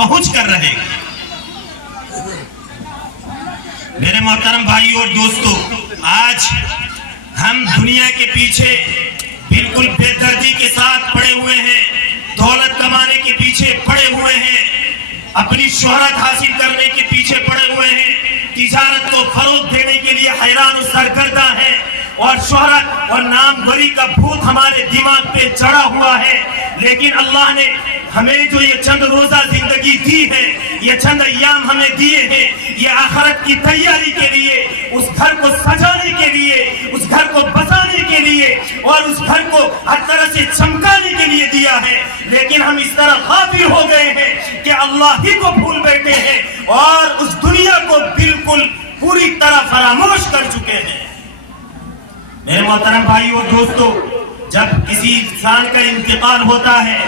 پہنچ کر رہے گی۔ میرے محترم بھائیوں اور دوستو، آج ہم دنیا کے پیچھے بالکل بے دردی کے ساتھ پڑے ہوئے ہیں، دولت کمانے کے پیچھے پڑے ہوئے ہیں، اپنی شہرت حاصل کرنے کے پیچھے پڑے ہوئے ہیں، تجارت کو فروغ دینے کے لیے حیران و سرگردہ ہیں، اور شہرت اور ناموری کا بھوت ہمارے دماغ پہ چڑھا ہوا ہے۔ لیکن اللہ نے ہمیں جو یہ چند روزہ زندگی دی ہے، یہ چند ایام ہمیں دیے ہیں، یہ آخرت کی تیاری کے لیے، اس گھر کو سجانے کے لیے، اس گھر کو بسانے کے لیے، اور اس گھر کو ہر طرح سے چمکانے کے لیے دیا ہے۔ لیکن ہم اس طرح غافل ہو گئے ہیں کہ اللہ ہی کو بھول بیٹھے ہیں اور اس دنیا کو بالکل پوری طرح فراموش کر چکے ہیں۔ میرے محترم بھائیو اور دوستو، جب کسی انسان کا انتقال ہوتا ہے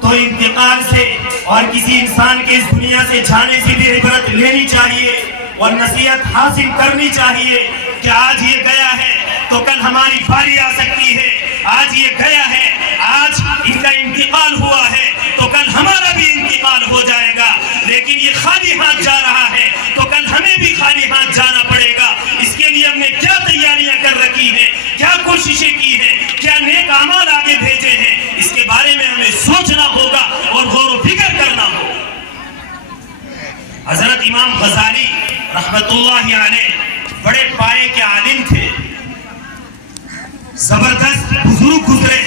تو انتقال سے اور کسی انسان کے اس دنیا سے جانے سے بھی عبرت لینی چاہیے اور نصیحت حاصل کرنی چاہیے کہ آج یہ گیا ہے تو کل ہماری باری آ سکتی ہے، آج یہ گیا ہے، آج اس کا انتقال ہوا ہے تو کل ہمارا بھی انتقال ہو جائے گا۔ لیکن یہ خالی ہاتھ جا رہا ہے تو کل ہمیں بھی خالی ہاتھ جانا پڑے گا۔ اس کے لیے ہم نے کیا تیاریاں کر رکھی ہیں، کیا کوششیں کی ہیں، کیا نیک اعمال آگے بھیجے ہیں، اس کے بارے میں ہمیں سوچنا ہوگا اور غور و فکر کرنا ہوگا۔ حضرت امام غزالی رحمت اللہ علیہ بڑے پائے کے عالم تھے، زبردست بزرگ گزرے۔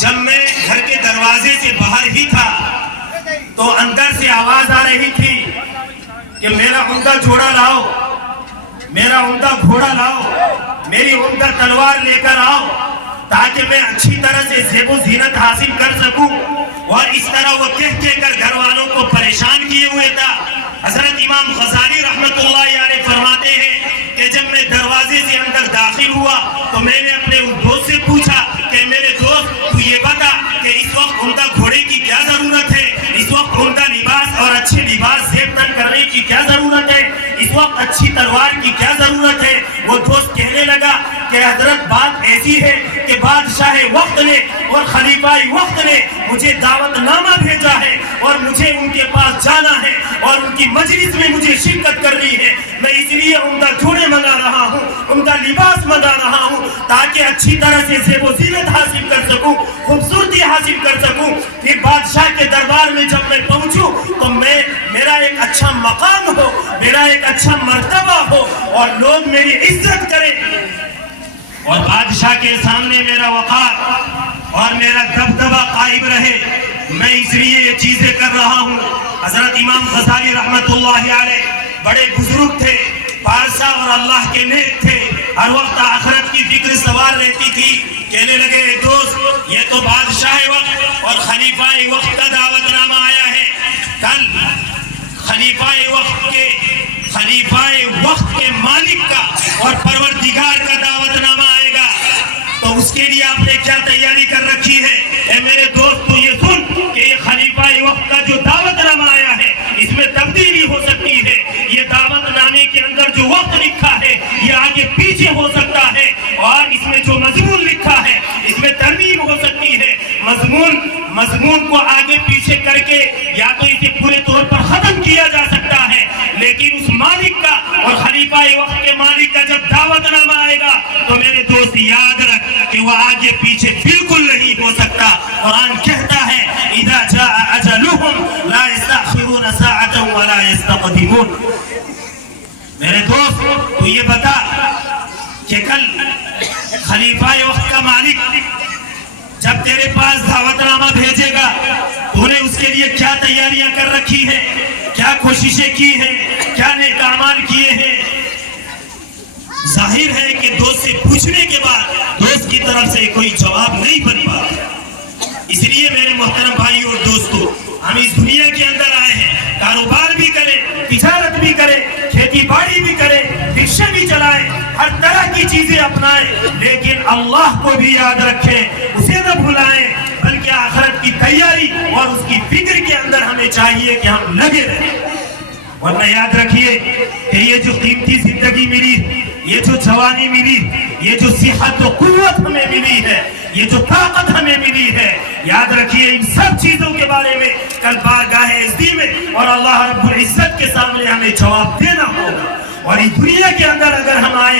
جب میں گھر کے دروازے سے باہر ہی تھا تو اندر سے آواز آ رہی تھی کہ میرا عمدہ جوڑا لاؤ، میرا عمدہ گھوڑا لاؤ، میری عمدہ تلوار لے کر آؤ تاکہ میں اچھی طرح سے زیب و زینت حاصل کر سکوں۔ اور اس طرح وہ کہہ کر گھر والوں کو پریشان کیے ہوئے تھا۔ حضرت امام غزالی رحمت اللہ علیہ فرماتے ہیں کہ جب میں دروازے سے اندر داخل ہوا تو میں نے اپنے اس دوست سے پوچھا کہ میرے دوست تو یہ بتا کہ اس وقت عمدہ گھوڑے کی کیا ضرورت ہے، اس وقت عمدہ لباس اور اچھے لباس زیب تن کرنے کی کیا ضرورت ہے، اس وقت اچھی تلوار کی کیا ضرورت ہے۔ وہ دوست کہنے لگا کہ حضرت بات ایسی ہے کہ بادشاہ وقت نے اور خلیفہ وقت نے مجھے دعوت نامہ بھیجا ہے اور مجھے ان کے پاس جانا ہے اور ان کی مجلس میں مجھے شرکت کرنی ہے۔ میں اس لیے عمدہ جوڑے منگا رہا ہوں، عمدہ لباس منگا رہا ہوں تاکہ اچھی طرح سے زیب و زینت حاصل کر سکوں، خوبصورتی حاصل کر سکوں۔ پھر بادشاہ کے دربار میں جب میں پہنچوں تو میرا ایک اچھا مقام ہو، میرا ایک اچھا مرتبہ ہو اور لوگ میری عزت کریں اور بادشاہ کے سامنے میرا وقار اور میرا دبدبہ قائم رہے۔ میں اس لیے یہ چیزیں کر رہا ہوں۔ حضرت امام غزالی رحمت اللہ علیہ بڑے بزرگ تھے، پارسا اور اللہ کے نیک تھے، ہر وقت آخرت کی فکر سوار رہتی تھی۔ کہنے لگے دوست یہ تو بادشاہ وقت اور خلیفہ وقت کا دعوت نامہ آیا ہے، کل خلیفہ وقت کے مالک کا اور پروردگار کا دعوت نامہ آئے گا، تو اس کے لیے آپ نے کیا تیاری کر رکھی ہے؟ اے میرے دوست تو یہ سن کہ یہ خلیفہ وقت کا جو دعوت نامہ آیا ہے اس میں تبدیلی ہو سکتی ہے، یہ دعوت نامے کے اندر جو وقت لکھا ہے یہ آگے پیچھے ہو سکتا ہے، اور اس میں جو مضمون لکھا ہے اس میں ترمیم ہو سکتی ہے۔ مضمون کو آگے پیچھے کر کے یا تو اسے پورے طور پر ختم کیا جا سکتا ہے، لیکن اس مالک کا اور خلیفہ وقت کے مالک کا جب دعوت نامہ آئے گا تو میرے دوست یاد رکھ کہ وہ آگے پیچھے بالکل نہیں ہو سکتا۔ قرآن کہتا ہے اذا جاء اجلهم لا يستأخرون ساعة ولا يستقدمون۔ میرے دوست تو یہ بتا کہ کل خلیفہ وقت کا مالک جب تیرے پاس دعوت نامہ بھیجے گا تو نے اس کے لیے کیا تیاریاں کر رکھی ہیں، کیا کوششیں کی ہیں، کیا نیک اعمال کیے ہیں؟ ظاہر ہے کہ دوست سے پوچھنے کے بعد دوست کی طرف سے کوئی جواب نہیں بن پا۔ اس لیے میرے محترم بھائی اور دوستو، ہم اس دنیا کے اندر آئے ہیں، کاروبار بھی کریں، تجارت بھی کریں، کھیتی باڑی بھی کریں، رکشے بھی چلائیں، ہر طرح کی چیزیں اپنائیں، لیکن اللہ کو بھی یاد رکھیں، اسے نہ بھلائیں، بلکہ آخرت کی تیاری اور اس کی فکر کے اندر ہمیں چاہیے کہ ہم لگے رہیں۔ ورنہ یاد رکھیے کہ یہ جو قیمتی زندگی ملی، یہ جو جوانی ملی، یہ جو صحت و قوت ہمیں ملی ہے، یہ جو طاقت ہمیں ملی ہے، یاد رکھیے ان سب چیزوں کے بارے میں کل بارگاہ عزتی میں اور اللہ رب العزت کے سامنے ہمیں جواب دینا ہوگا. اور اس دنیا کے اندر اگر ہم آئے